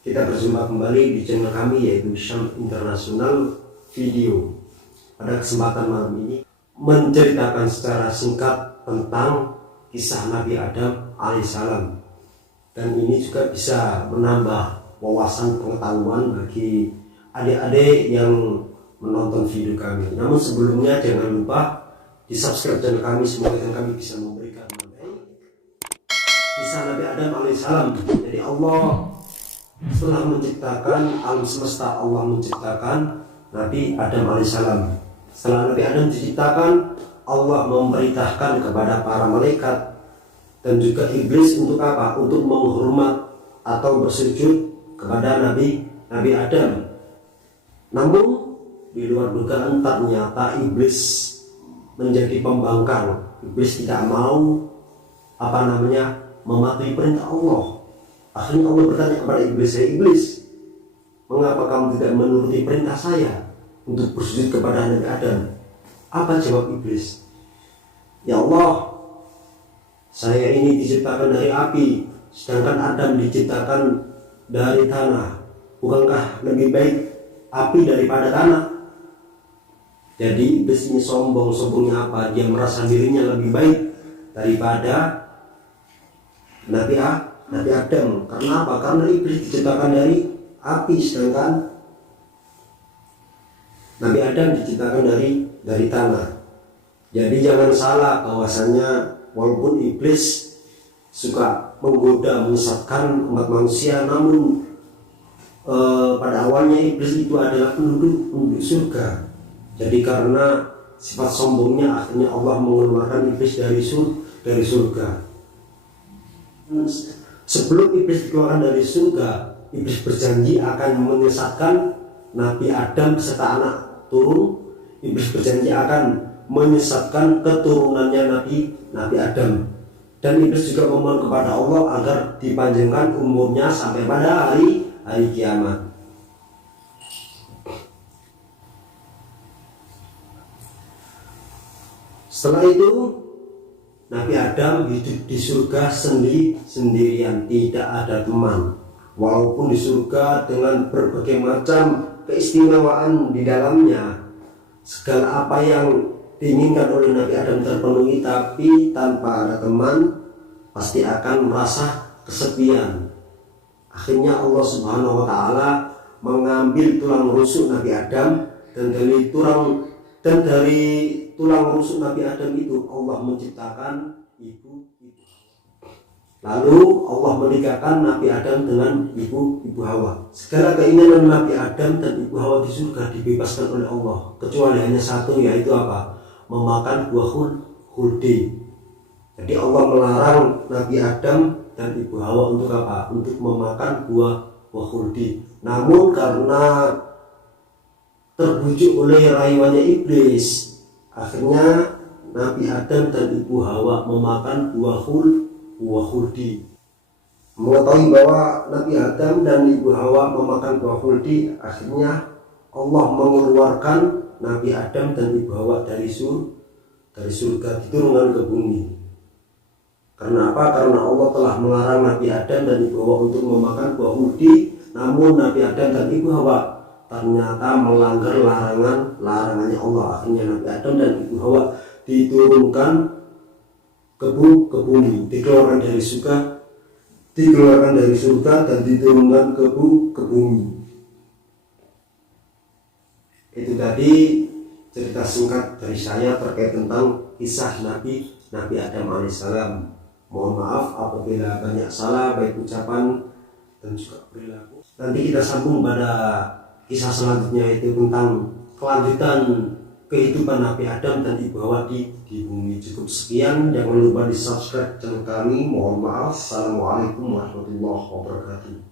Kita berjumpa kembali di channel kami yaitu Syam International Video. Pada kesempatan malam ini menceritakan secara singkat tentang kisah Nabi Adam alaihissalam, dan ini juga bisa menambah wawasan pengetahuan bagi adik-adik yang menonton video kami. Namun sebelumnya jangan lupa di subscribe channel kami, semoga kami bisa memberikan kisah Nabi Adam alaihissalam. Jadi Allah setelah menciptakan alam semesta, Allah menciptakan Nabi Adam alaihissalam. Setelah Nabi Adam diciptakan, Allah memerintahkan kepada para malaikat dan juga iblis untuk apa? Untuk menghormat atau bersujud kepada Nabi Adam. Namun di luar dugaan ternyata iblis menjadi pembangkang. Iblis tidak mau mematuhi perintah Allah. Akhirnya Allah bertanya kepada iblis, "Hai iblis, mengapa kamu tidak menuruti perintah saya untuk bersujud kepada Nabi Adam?" Apa jawab iblis? "Ya Allah, saya ini diciptakan dari api, sedangkan Adam diciptakan dari tanah. Bukankah lebih baik api daripada tanah?" Jadi iblis ini sombong. Sombongnya apa? Dia merasa dirinya lebih baik daripada Nabi Adam. Karena apa? Karena iblis diciptakan dari api, sedangkan Nabi Adam diciptakan dari tanah. Jadi jangan salah bahwasanya walaupun iblis suka menggoda, menyesatkan umat manusia, namun pada awalnya iblis itu adalah penduduk surga. Jadi karena sifat sombongnya akhirnya Allah mengeluarkan iblis dari surga. Sebelum iblis dikeluarkan dari surga, iblis berjanji akan menyesatkan Nabi Adam beserta anak turun. Iblis berjanji akan menyesatkan keturunannya Nabi Adam. Dan iblis juga memohon kepada Allah agar dipanjangkan umurnya sampai pada hari kiamat. Setelah itu Nabi Adam hidup di surga sendirian, tidak ada teman. Walaupun di surga dengan berbagai macam keistimewaan di dalamnya, segala apa yang diinginkan oleh Nabi Adam terpenuhi, tapi tanpa ada teman pasti akan merasa kesepian. Akhirnya Allah Subhanahu wa Ta'ala mengambil tulang rusuk Nabi Adam, dan dari tulang rusuk Nabi Adam itu Allah menciptakan ibu. Lalu Allah menikahkan Nabi Adam dengan ibu Hawa. Segala keinginan Nabi Adam dan ibu Hawa di surga dibebaskan oleh Allah, kecuali hanya satu, yaitu apa? Memakan buah khuldi. Jadi Allah melarang Nabi Adam dan ibu Hawa untuk apa? Untuk memakan buah khuldi. Namun karena terbujuk oleh rayuannya iblis, akhirnya Nabi Adam dan ibu Hawa memakan buah khuldi. Mengetahui bahwa Nabi Adam dan ibu Hawa memakan buah khuldi, akhirnya Allah mengeluarkan Nabi Adam dan ibu Hawa dari surga diturunkan ke bumi. Karena apa? Karena Allah telah melarang Nabi Adam dan ibu Hawa untuk memakan buah khuldi. Namun Nabi Adam dan ibu Hawa ternyata melanggar larangannya Allah. Akhirnya Nabi Adam dan ibu Hawa diturunkan ke bumi, dikeluarkan dari surga dan diturunkan ke bumi. Itu tadi cerita singkat dari saya terkait tentang kisah Nabi Adam alaihissalam. Mohon maaf apabila banyak salah baik ucapan dan juga perilaku. Nanti kita sambung pada kisah selanjutnya, itu tentang kelanjutan kehidupan Nabi Adam dan ibu Hawa di bumi. Cukup sekian, jangan lupa di subscribe channel kami. Mohon maaf. Assalamualaikum warahmatullahi wabarakatuh.